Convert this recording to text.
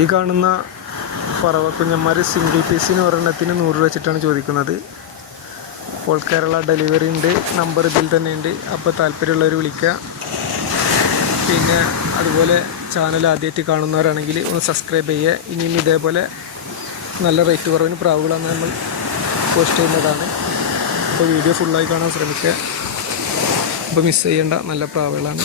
ഈ കാണുന്ന പറവ കുഞ്ഞന്മാർ സിംഗിൾ പീസിന് ഒരെണ്ണത്തിന് 100 രൂപ വെച്ചിട്ടാണ് ചോദിക്കുന്നത്. ഓൾ കേരള ഡെലിവറി ഉണ്ട്. നമ്പർ ഇതിൽ തന്നെ ഉണ്ട്. അപ്പോൾ താല്പര്യമുള്ളവർ വിളിക്കുക. പിന്നെ അതുപോലെ ചാനൽ ആദ്യമായിട്ട് കാണുന്നവരാണെങ്കിൽ ഒന്ന് സബ്സ്ക്രൈബ് ചെയ്യുക. ഇനിയും ഇതേപോലെ നല്ല റേറ്റ് കുറവിന് പ്രാവുകളാണ് നമ്മൾ പോസ്റ്റ് ചെയ്യുന്നതാണ്. അപ്പോൾ വീഡിയോ ഫുള്ളായി കാണാൻ ശ്രമിക്കുക. അപ്പോൾ മിസ് ചെയ്യേണ്ട നല്ല പ്രാവുകളാണ്.